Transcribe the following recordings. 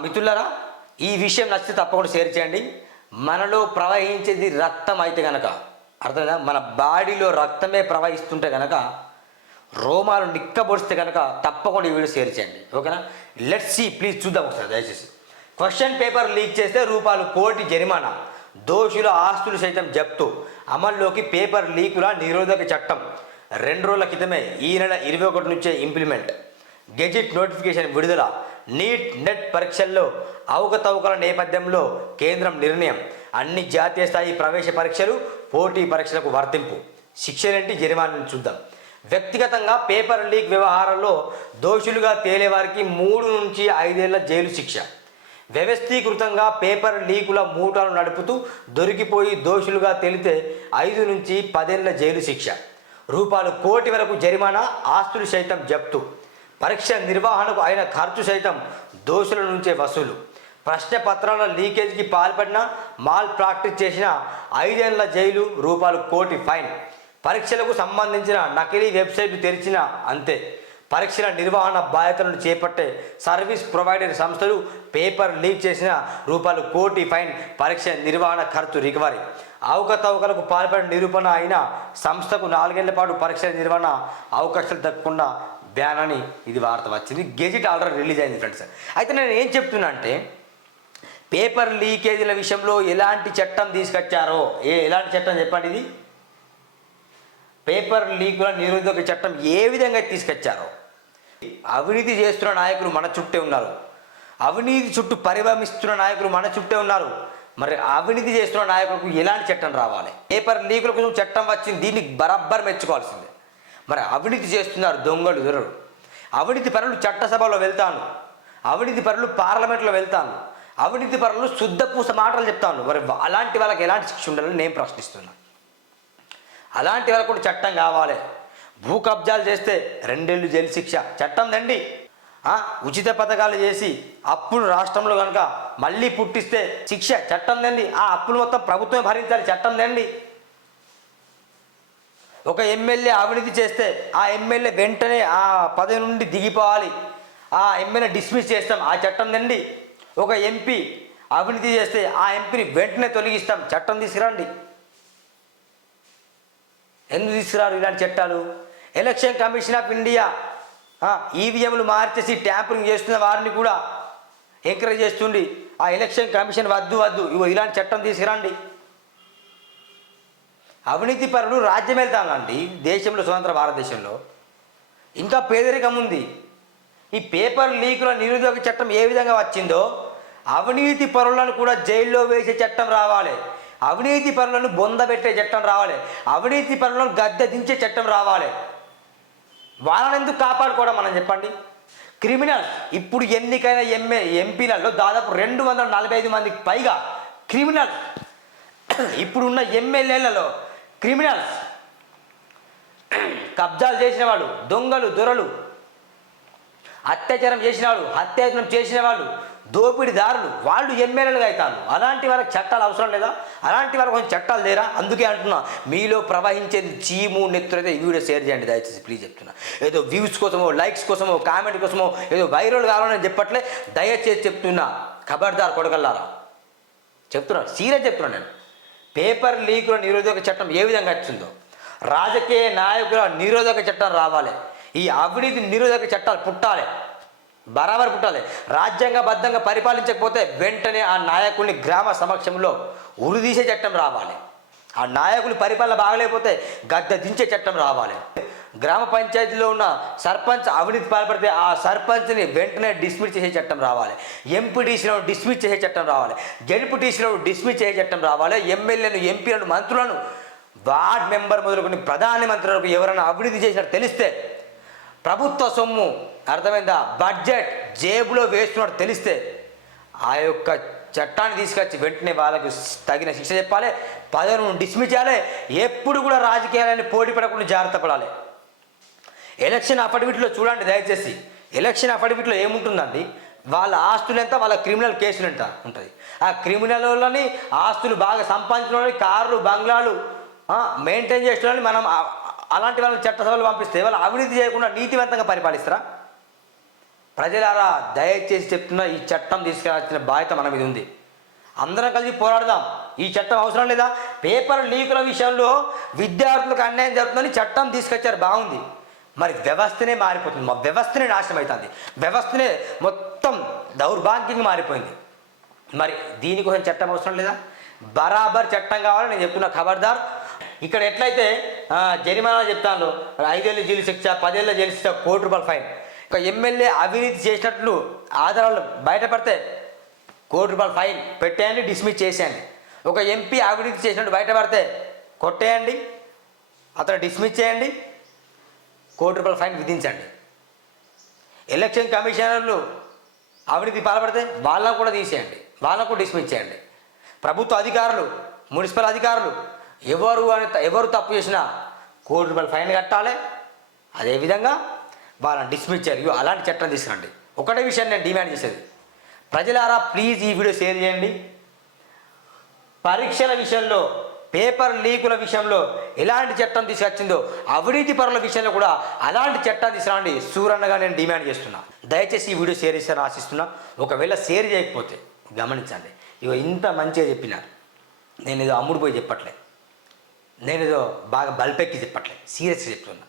మిత్రులారా ఈ విషయం నచ్చితే తప్పకుండా షేర్ చేయండి. మనలో ప్రవహించేది రక్తం అయితే కనుక అర్థమైందా? మన బాడీలో రక్తమే ప్రవహిస్తుంటే కనుక రోమాలు నిక్కబొడిస్తే కనుక తప్పకుండా ఈ వీడియో షేర్ చేయండి. ఓకేనా? లెట్స్ సీ ప్లీజ్ చూద్దాం ఒకసారి దయచేసి. క్వశ్చన్ పేపర్ లీక్ చేస్తే రూపాయలు కోటి జరిమానా. దోషుల ఆస్తులు సైతం జప్తు. అమల్లోకి పేపర్ లీకుల నిరోధక చట్టం. రెండు రోజుల క్రితమే ఈ నెల ఇరవై ఒకటి నుంచే ఇంప్లిమెంట్ గెజిట్ నోటిఫికేషన్ విడుదల. నీట్ నెట్ పరీక్షల్లో అవకతవకల నేపథ్యంలో కేంద్రం నిర్ణయం. అన్ని జాతీయ స్థాయి ప్రవేశ పరీక్షలు పోటీ పరీక్షలకు వర్తింపు. శిక్షలేంటి జరిమానాను చూద్దాం. వ్యక్తిగతంగా పేపర్ లీక్ వ్యవహారంలో దోషులుగా తేలేవారికి మూడు నుంచి ఐదేళ్ళ జైలు శిక్ష. వ్యవస్థీకృతంగా పేపర్ లీకుల మూటలు నడుపుతూ దొరికిపోయి దోషులుగా తేలితే ఐదు నుంచి పదేళ్ళ జైలు శిక్ష. రూపాయలు కోటి వరకు జరిమానా ఆస్తులు సైతం జప్తు. పరీక్ష నిర్వహణకు అయిన ఖర్చు సైతం దోషుల నుంచే వసూలు. ప్రశ్న పత్రాల లీకేజీకి పాల్పడిన మాల్ ప్రాక్టీస్ చేసిన ఐదేళ్ళ జైలు రూపాయలు కోటి ఫైన్. పరీక్షలకు సంబంధించిన నకిలీ వెబ్సైట్ తెరిచిన అంతే. పరీక్షల నిర్వహణ బాధ్యతలను చేపట్టే సర్వీస్ ప్రొవైడర్ సంస్థలు పేపర్ లీక్ చేసిన రూపాయలు కోటి ఫైన్ పరీక్ష నిర్వహణ ఖర్చు రికవరీ. అవకతవకలకు పాల్పడిన నిరూపణ అయిన సంస్థకు నాలుగేళ్ళ పాటు పరీక్షల నిర్వహణ అవకాశాలు దక్కకుండా బ్యాన్ అని ఇది వార్త వచ్చింది. గెజిట్ ఆల్రెడీ రిలీజ్ అయింది ఫ్రెండ్స్. అయితే నేను ఏం చెప్తున్నా అంటే పేపర్ లీకేజీల విషయంలో ఎలాంటి చట్టం తీసుకొచ్చారో ఏ ఎలాంటి చట్టం చెప్పండి ఇది? పేపర్ లీకుల నిరోధక చట్టం ఏ విధంగా తీసుకొచ్చారో. అవినీతి చేస్తున్న నాయకులు మన చుట్టే ఉన్నారు. అవినీతి చుట్టూ పరిభ్రమిస్తున్న నాయకులు మన చుట్టే ఉన్నారు. మరి అవినీతి చేస్తున్న నాయకులకు ఎలాంటి చట్టం రావాలి? పేపర్ లీకుల కోసం చట్టం వచ్చింది దీన్ని బరబ్బర్ మెచ్చుకోవాల్సిందే. మరి అవినీతి చేస్తున్నారు దొంగలు దొరలు అవినీతి పనులు చట్టసభలో వెళ్తాను. అవినీతి పనులు పార్లమెంట్లో వెళ్తాను. అవినీతి పనులు శుద్ధ పూస మాటలు చెప్తాను. మరి అలాంటి వాళ్ళకి ఎలాంటి శిక్ష ఉండాలని నేను ప్రశ్నిస్తున్నాను అలాంటి వాళ్ళకు కూడా చట్టం కావాలి. భూ కబ్జాలు చేస్తే రెండేళ్ళు జైలు శిక్ష. చట్టం దండి. ఉచిత పథకాలు చేసి అప్పులు రాష్ట్రంలో కనుక మళ్ళీ పుట్టిస్తే శిక్ష చట్టం దండి. ఆ అప్పులు మొత్తం ప్రభుత్వం భరించాలి. చట్టం దండి. ఒక ఎమ్మెల్యే అవినీతి చేస్తే ఆ ఎమ్మెల్యే వెంటనే ఆ పదవి నుండి దిగిపోవాలి. ఆ ఎమ్మెల్యే డిస్మిస్ చేస్తాం ఆ చట్టం దండి ఒక ఎంపీ అవినీతి చేస్తే ఆ ఎంపీని వెంటనే తొలగిస్తాం చట్టం తీసుకురండి. ఎందుకు తీసుకురారు ఇలాంటి చట్టాలు? ఎలక్షన్ కమిషన్ ఆఫ్ ఇండియా ఈవీఎంలు మార్చేసి ట్యాంపరింగ్ చేస్తున్న వారిని కూడా ఎంకరేజ్ చేస్తుండి. ఆ ఎలక్షన్ కమిషన్ వద్దు వద్దు ఇలాంటి చట్టం తీసుకురండి. అవినీతి పరులు రాజ్యం వెళ్తానండి దేశంలో స్వతంత్ర భారతదేశంలో. ఇంకా పేదరికం ఉంది. ఈ పేపర్ లీకుల నిరుద్యోగ చట్టం ఏ విధంగా వచ్చిందో అవినీతి పరులను కూడా జైల్లో వేసే చట్టం రావాలి. అవినీతి పరులను బొందబెట్టే చట్టం రావాలి. అవినీతి పరులను గద్దె దించే చట్టం రావాలి. వాళ్ళని ఎందుకు కాపాడుకోవడం మనం చెప్పండి? క్రిమినల్స్ ఇప్పుడు ఎన్నికైన ఎంఏ ఎంపీలలో దాదాపు రెండు వందల నలభై ఐదు మందికి పైగా క్రిమినల్ ఇప్పుడున్న ఎమ్మెల్యేలలో క్రిమినల్స్. కబ్జాలు చేసిన వాళ్ళు దొంగలు దొరలు. అత్యాచారం చేసినవాడు అత్యాచారం చేసిన వాళ్ళు దోపిడీదారులు వాళ్ళు ఎమ్మెల్యేలుగా అవుతారు. అలాంటి వాళ్ళకి చట్టాలు అవసరం లేదా? అలాంటి వాళ్ళకి కొంచెం చట్టాలు లేరా? అందుకే అంటున్నా మీలో ప్రవహించేది చీము నెత్తులైతే ఈ వీడియో షేర్ చేయండి. దయచేసి ప్లీజ్ చెప్తున్నా. ఏదో వ్యూస్ కోసమో లైక్స్ కోసమో కామెంట్ కోసమో ఏదో వైరల్ కావాలని చెప్పట్లే దయచేసి చెప్తున్నా. ఖబర్దార్ కొడగల్లారా చెప్తున్నా సీరియస్ చెప్తున్నా నేను. పేపర్ లీకుల నిరోధక చట్టం ఏ విధంగా వచ్చిందో రాజకీయ నాయకుల నిరోధక చట్టం రావాలి. ఈ అవినీతి నిరోధక చట్టాలు పుట్టాలి. బరాబర్ పుట్టాలి. రాజ్యాంగబద్ధంగా పరిపాలించకపోతే వెంటనే ఆ నాయకుల్ని గ్రామ సమక్షంలో ఉరిదీసే చట్టం రావాలి. ఆ నాయకులు పరిపాలన బాగలేకపోతే గద్దె దించే చట్టం రావాలి. గ్రామ పంచాయతీలో ఉన్న సర్పంచ్ అవినీతి పాల్పడితే ఆ సర్పంచ్ని వెంటనే డిస్మిస్ చేసే చట్టం రావాలి. ఎంపీటీసీలను డిస్మిస్ చేసే చట్టం రావాలి. జడ్పీటీసీలను డిస్మిస్ చేసే చట్టం రావాలి. ఎమ్మెల్యేను ఎంపీలను మంత్రులను వార్డ్ మెంబర్ మొదలుకొని ప్రధానమంత్రి వరకు ఎవరైనా అవినీతి చేసినట్టు తెలిస్తే ప్రభుత్వ సొమ్ము అర్థమైందా? బడ్జెట్ జేబులో వేస్తున్నట్టు తెలిస్తే ఆ యొక్క చట్టాన్ని తీసుకొచ్చి వెంటనే వాళ్ళకు తగిన శిక్ష చెప్పాలి. పదవులను డిస్మిస్ చేయాలి. ఎప్పుడు కూడా రాజకీయాలని పోటీ పడకుండా జాగ్రత్త పడాలి. ఎలక్షన్ అఫిడవిట్లో చూడండి దయచేసి. ఎలక్షన్ అఫిడవిట్లో ఏముంటుందండి? వాళ్ళ ఆస్తులు ఎంత వాళ్ళ క్రిమినల్ కేసులు ఎంత ఉంటుంది. ఆ క్రిమినల్ ఆస్తులు బాగా సంపాదించిన వాళ్ళని కార్లు బంగ్లాలు మెయింటైన్ చేసిన వాళ్ళని మనం అలాంటి వాళ్ళని చట్టసభలు పంపిస్తే వాళ్ళు అవినీతి చేయకుండా నీతివంతంగా పరిపాలిస్తారా? ప్రజలారా దయచేసి చెప్తున్న ఈ చట్టం తీసుకురాల్సిన బాధ్యత మన మీద ఉంది. అందరం కలిసి పోరాడదాం. ఈ చట్టం అవసరం లేదా? పేపర్ లీకుల విషయంలో విద్యార్థులకు అన్యాయం జరుగుతుందని చట్టం తీసుకొచ్చారు. బాగుంది. మరి వ్యవస్థనే మారిపోతుంది. మా వ్యవస్థనే నాశనం అవుతుంది వ్యవస్థనే మొత్తం దౌర్భాగ్యంగా మారిపోయింది. మరి దీనికోసం చట్టం అవసరం లేదా? బరాబర్ చట్టం కావాలని నేను చెప్తున్నా ఖబర్దార్. ఇక్కడ ఎట్లయితే జరిమానా చెప్తాను ఐదేళ్ళ జైలు శిక్ష పదేళ్ళ జైలు శిక్ష కోటి రూపాయల ఫైన్. ఒక ఎమ్మెల్యే అవినీతి చేసినట్లు ఆధారాలు బయటపడితే కోటి రూపాయల ఫైన్ పెట్టేయండి డిస్మిస్ చేసేయండి. ఒక ఎంపీ అవినీతి చేసినట్టు బయటపడితే కొట్టేయండి అతను డిస్మిస్ చేయండి కోటి రూపాయల ఫైన్ విధించండి. ఎలక్షన్ కమిషనర్లు అవినీతి పాల్పడితే వాళ్ళకు కూడా తీసేయండి. వాళ్ళకు కూడా డిస్మిస్ చేయండి. ప్రభుత్వ అధికారులు మున్సిపల్ అధికారులు ఎవరు అని ఎవరు తప్పు చేసినా కోటి రూపాయల ఫైన్ కట్టాలి. అదేవిధంగా వాళ్ళని డిస్మిస్ చేయాలి ఇగో అలాంటి చట్టం తీసుకురండి. ఒకటే విషయాన్ని నేను డిమాండ్ చేసేది. ప్రజలారా ప్లీజ్ ఈ వీడియో షేర్ చేయండి. పరీక్షల విషయంలో పేపర్ లీకుల విషయంలో ఎలాంటి చట్టం తీసుకొచ్చిందో అవినీతి పరుల విషయంలో కూడా అలాంటి చట్టం తీసుకురండి. సూరన్నగా నేను డిమాండ్ చేస్తున్నా. దయచేసి ఈ వీడియో షేర్ చేస్తారని ఆశిస్తున్నా. ఒకవేళ షేర్ చేయకపోతే గమనించండి. ఇగో ఇంత మంచిగా చెప్పిన నేను ఏదో అమ్ముడు పోయి చెప్పట్లే. నేను ఏదో బాగా బల్పెక్కి చెప్పట్లే. సీరియస్గా చెప్తున్నా.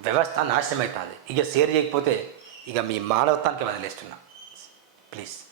వ్యవస్థ నాశనం అవుతుంది ఇక షేర్ చేయకపోతే ఇక మీ మానవత్వానికి వదిలేస్తున్నా. ప్లీజ్.